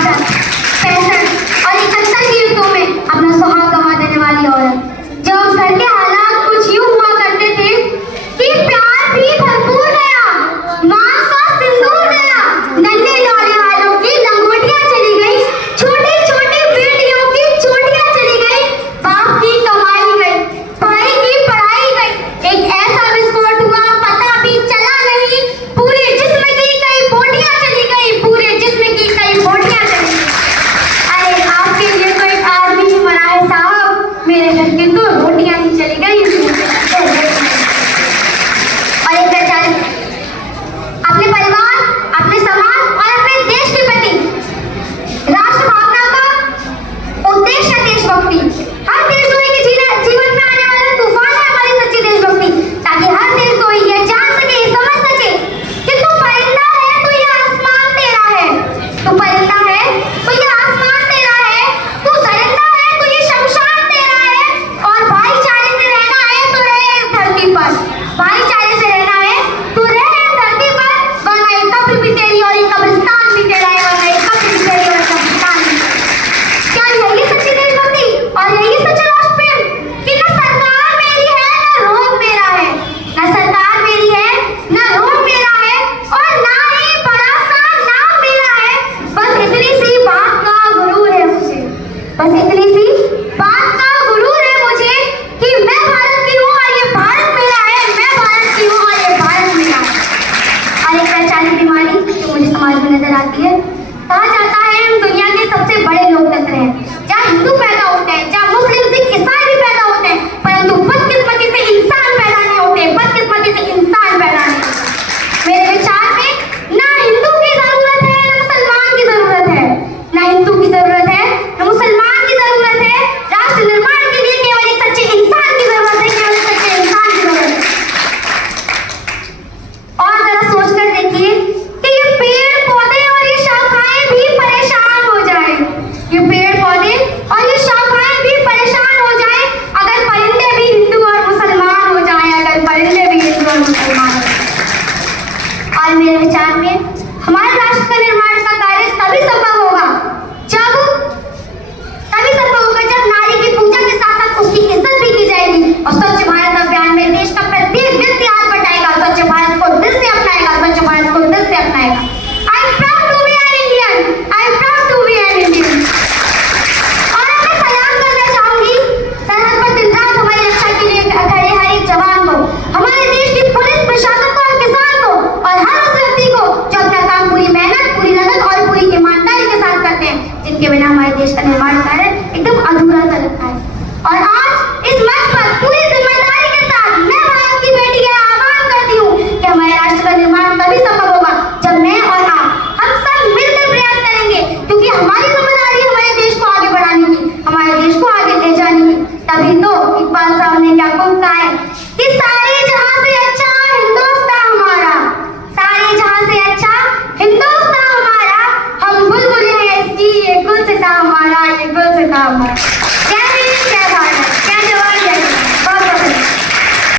62, 65 और 71 की युद्धों में अपना सुहाग गंवा देने वाली औरत। जब घर के हालात कुछ यूं हुआ करते थे कि प्यार भी भरपूर गया, मां का सिंदूर गया, नन्हे लौड़े वालों की लंगोटियां चली गई, छोटी छोटी बेटियों की चोटियां चली गई, बाप की कमाई गई, भाई की पढ़ाई गई, एक ऐसा विस्फोट हुआ पता भी चला नहीं, पूरे जिस्म की कई बोटियां चली गई, पूरे जिस्म की कई बोटियां चली गई। अरे आपके लिए तो एक आदमी ही मरा है साहब, मेरे घर की तो रोटियां ही चली गई। और एक बेचारे अपने परिवार, अपने समाज और अपने देश के प्रति राष्ट्र भावना का उद्देश्य देशभक्ति। हर देशद्रोही के जीवन में आने वाला तूफान है हमारी सच्ची देशभक्ति, ताकि हर देशद्रोही ये जान सके, समझ सके कि तू परिंदा है तो ये आसमान तेरा है, तू परिंदा है तो ये आसमान तेरा है, तू दरिंदा है तो ये शमशान तेरा है, और भाईचारे से रहना है तो रहे इस धरती पर, भाईचारे से रहना है तो रहे इस धरती पर, वरना ये कब्र भी तेरी और ये कब्रिस्तान भी तेरा है, वरना ये कब्र भी तेरी और ये कब्रिस्तान भी। क्या यही सच्ची देशभक्ति और यही सच्चा राष्ट्र प्रेम कि न सरकार मेरी है न रोग मेरा है, न सरकार मेरी है न रोग मेरा है, और ना ही बड़ा सा नाम मेरा है, बस इतनी सी बात का गुरूर है मुझे, बस इतनी सी बात का गुरूर है मुझे कि मैं भारत की हूँ और ये भारत मेरा है, मैं भारत की हूँ और ये भारत मेरा है। और एक वैचारिक बीमारी जो मुझे समाज में नजर आती है, कहा जाता है हम दुनिया के सबसे बड़े लोकतंत्र हैं, जहाँ हिंदू पैदा होते हैं, जहाँ मुस्लिम सिख ईसाई भी पैदा होते हैं, परंतु बदकिस्मती से इंसान पैदा नहीं होते, बदकिस्मती से इंसान पैदा नहीं होते। मेरे विचार में ना हिंदू की जरूरत है ना मुसलमान की जरूरत है, ना हिंदू की जरूरत है ना मुसलमान की जरूरत है, राष्ट्र निर्माण के लिए केवल एक सच्चे इंसान की जरूरत है, केवल एक सच्चे इंसान की जरूरत है। और जरा सोच कर देखिए कि ये पेड़ पौधे और ये शाखाएं भी परेशान हो जाए, ये पेड़ पौधे और ये शाखाएं भी परेशान हो जाए अगर परिंदे भी हिंदू और मुसलमान हो जाए, अगर परिंदे भी हिंदू और मुसलमान हो जाए। और मेरे विचार में हमारे राष्ट्र का निर्माण का कार्य तभी संभव होगा जब नारी की पूजा के साथ साथ उसकी इज्जत भी की जाएगी, और स्वच्छ भारत अभियान में देश का प्रत्येक व्यक्ति हाथ बटाएगा, स्वच्छ भारत को दिल से अपनाएगा, स्वच्छ भारत को दिल से अपनाएगा। I am proud to be an Indian, I am proud to be an Indian। और मैं सलाम करना चाहूंगी सरहद पर दिन रात हमारी रक्षा के लिए खड़े हर एक जवान को, हमारे देश की पुलिस प्रशासन को और किसान को, और हर उस व्यक्ति को जो अपना काम पूरी मेहनत, पूरी लगन और पूरी ईमानदारी के साथ करते हैं, जिनके बिना हमारे देश का निर्माण कार्य एकदम अधूरा सा लगता है। और आज इस मंच पर पूरी जिम्मेदारी के साथ मैं भारत की बेटी का आह्वान करती हूँ कि हमारे राष्ट्र का निर्माण तभी संभव होगा जब मैं और आप हम सब मिलकर प्रयास करेंगे, क्योंकि हमारी जिम्मेदारी है हमारे देश को आगे बढ़ाने की, हमारे देश को आगे ले जाने की। तभी तो इकबाल साहब ने क्या खूब कहा है कि सारे जहां से अच्छा हिंदुस्तान हमारा, सारे जहां से अच्छा हिंदुस्तान हमारा, हम बुलबुल हैं इसकी, ये गुलसिता हमारा, ये गुलसिता हमारा।